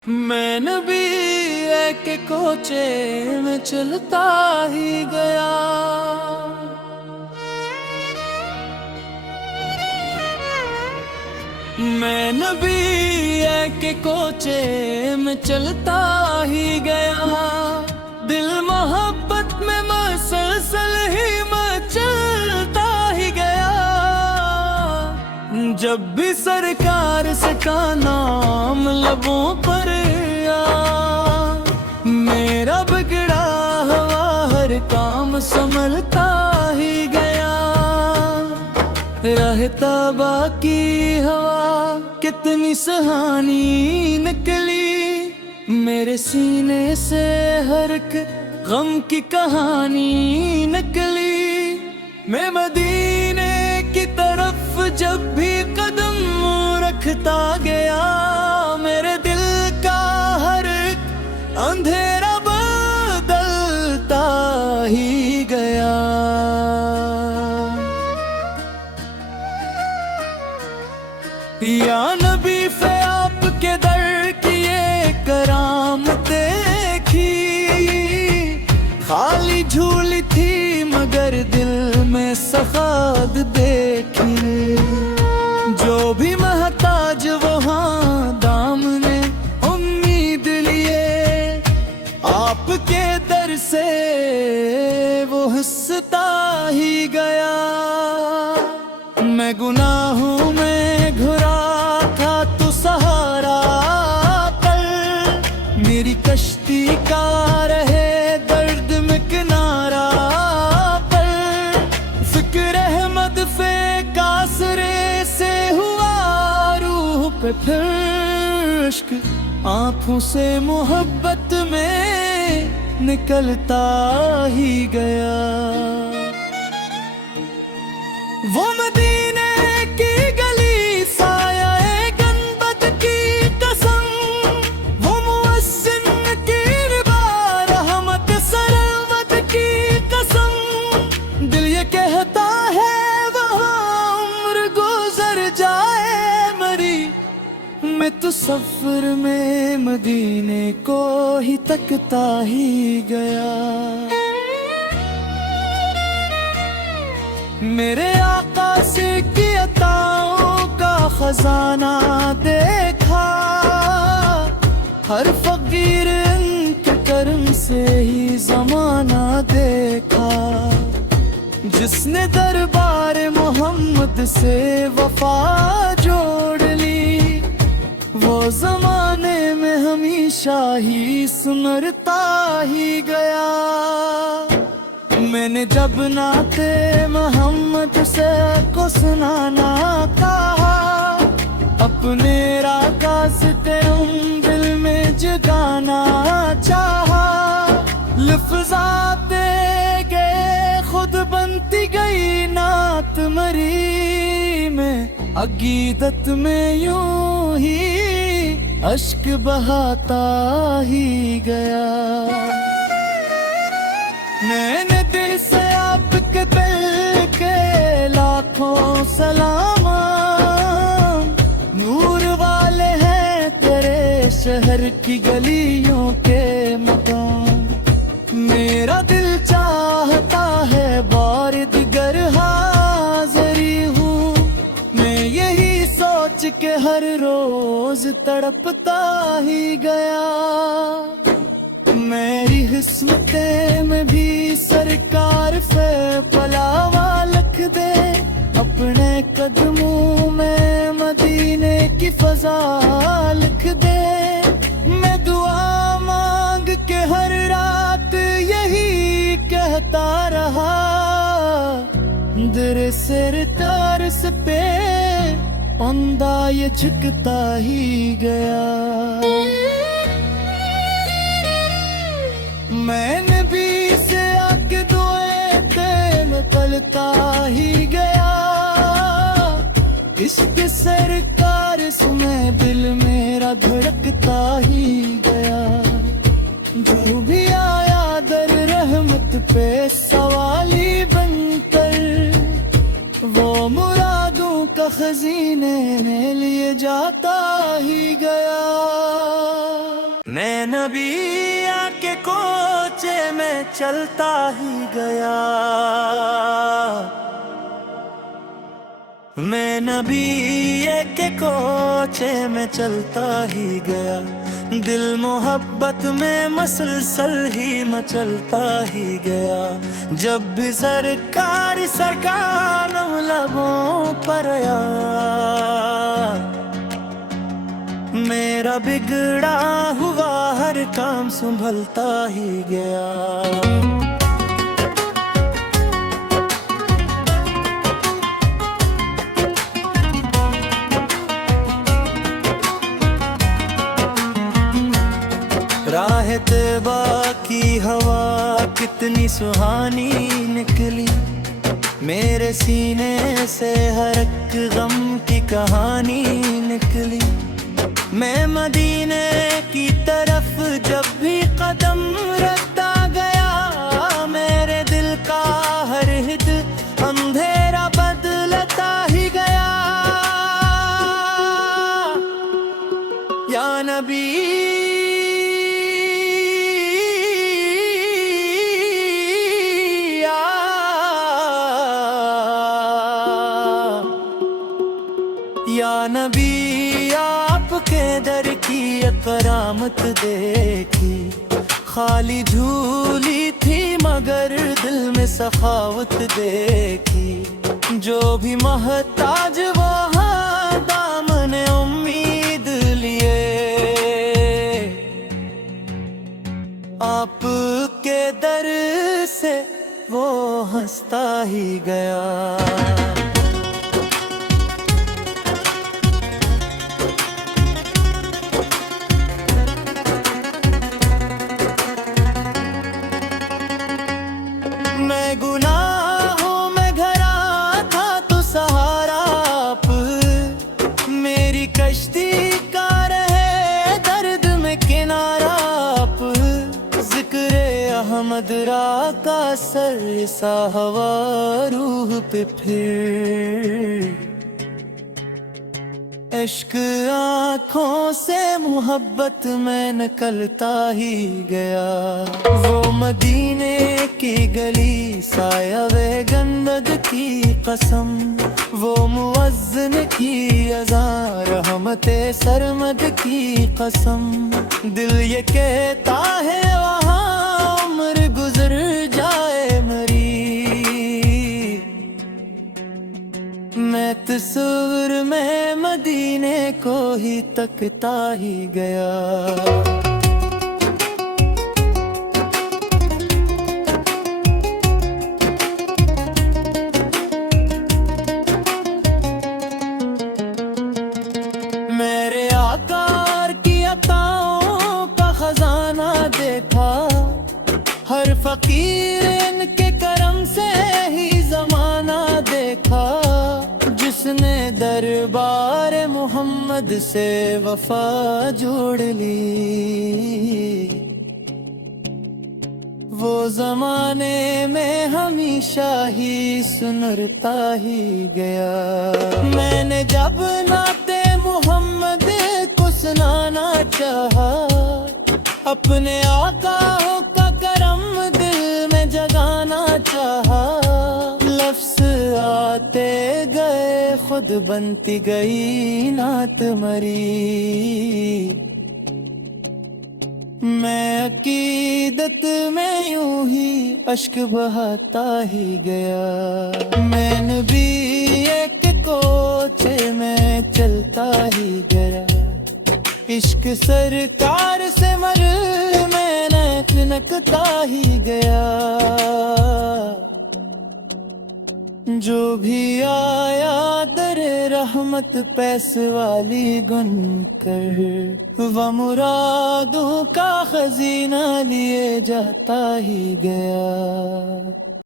میں نبی ہے کہ کوچے میں چلتا ہی گیا، میں نبی ہے کہ کوچے میں چلتا ہی گیا، دل محبت میں مسلسل ہی میں چلتا ہی گیا، جب بھی سرکار سے کا نام لبوں پر آیا، میرا بگڑا ہوا ہر کام سنبھلتا ہی گیا، رہتا باقی ہوا کتنی سہانی نکلی، میرے سینے سے ہر ایک غم کی کہانی نکلی، میں مدینے کی طرف جب بھی قدم رکھتا گیا، میرے دل کا ہر ایک اندھیرا بدلتا ہی گیا، یا نبی فے آپ کے در کی یہ کرامت دیکھی، خالی جھولی تھی مگر دل میں سخاوت دیکھی، جو بھی محتاج وہاں دامن امید لیے، آپ کے در سے وہ ہنستا ہی گیا، میں گناہوں میں گھرا تھا تو سہارا پر، میری کشتی کا رہے درد میں کنارہ پر، فکر احمد فے کاسرے سے ہوا روح پہ پھر عشق، آنکھوں سے محبت میں نکلتا ہی گیا، وہ مدینے کی گلی سایہ گنبد کی قسم، وہ مؤذن کی ربا رحمت سرمد کی قسم، دل یہ کہتا ہے وہاں عمر گزر جائے مری، میں تو سفر میں مدینے کو ہی تکتا ہی گیا، میرے آقا سے کی عطاؤں کا خزانہ دیکھا، ہر فقیر ان کے کرم سے ہی زمانہ دیکھا، جس نے دربار محمد سے وفا جوڑ لی، وہ زمانے میں ہمیشہ ہی سنرتا ہی گیا، میں نے جب نعتِ محمد سے کو سنانا کہا، اپنے راز تیرم دل میں جگانا چاہا، لفظات گئے خود بنتی گئی نعت مری، میں عقیدت میں یوں ہی اشک بہاتا ہی گیا، میں نے دل سے آپ کے دل کے لاکھوں سلام، نور والے ہیں تیرے شہر کی گلیوں کے مقام، میرا دل چاہتا ہے بار دیگر حاضری ہوں، میں یہی سوچ کے ہر روز تڑپتا ہی گیا، میری حسمت میں بھی سرکار فے پلاوا لکھ دے، اپنے قدموں میں مدینے کی فضا لکھ دے، میں دعا مانگ کے ہر رات یہی کہتا رہا، در سرکار سے پہ بندہ یہ جھکتا ہی گیا، میں نبی سے آکے دعائیں تے نکلتا ہی گیا، عشق سرکار سنے دل میرا دھڑکتا ہی گیا، جو بھی آیا در رحمت پہ سوالی بن کر، وہ مرادوں کا خزینے نے لیے جاتا ہی گیا۔ میں نبی کے کوچے میں چلتا ہی گیا، میں نبی کے کوچے میں چلتا ہی گیا، دل محبت میں مسلسل ہی مچلتا ہی گیا، جب بھی سرکار نام لبوں پر آیا، میرا بگڑا ہوا ہر کام سنبھلتا ہی گیا۔ راہ طیبہ کی ہوا کتنی سہانی نکلی، میرے سینے سے ہر ایک غم کی کہانی نکلی، میں مدینے کی طرف جب بھی قدم رکھتا گیا، میرے دل کا ہر ہد اندھیرا بدلتا ہی گیا، یا نبی یا نبی آپ کے در کی کرامت دیکھی، خالی جھولی تھی مگر دل میں سخاوت دیکھی، جو بھی محتاج وہاں دامن امید لیے، آپ کے در سے وہ ہنستا ہی گیا۔ میں گناہوں میں گھرا تھا تو سہارا آپ، میری کشتی کا رہے درد میں کنارہ آپ، ذکر احمد را کا سر سا ہوا روح پہ پھر، عشق آنکھوں سے محبت میں نکلتا ہی گیا، وہ مدینے کی گلی سایہ گنبد کی قسم، وہ مؤذن کی اذان رحمت سرمد کی قسم، دل یہ کہتا ہے وہاں عمر گزر جائے مری، میں تصور میں مدینے کو ہی تکتا ہی گیا۔ میرے آقا کی عطاؤں کا خزانہ دیکھا، ہر فقیر ان کے کرم سے ہی زمانہ دیکھا، جس نے دربار محمد سے وفا جوڑ لی، وہ زمانے میں ہمیشہ ہی سنرتا ہی گیا۔ میں نے جب نعت محمد کو سنانا چاہا، اپنے آقا کا کرم دل میں جگانا چاہا، لفظ آتے گئے خود بنتی گئی نعت مری، میں عقیدت میں یوں ہی اشک بہاتا ہی گیا، میں نبی ایک کوچے میں چلتا ہی گیا، عشق سرکار سے مر میں نکتا ہی گیا، جو بھی آیا در رحمت پیس والی گن کر، وہ مرادوں کا خزینہ لیے جاتا ہی گیا۔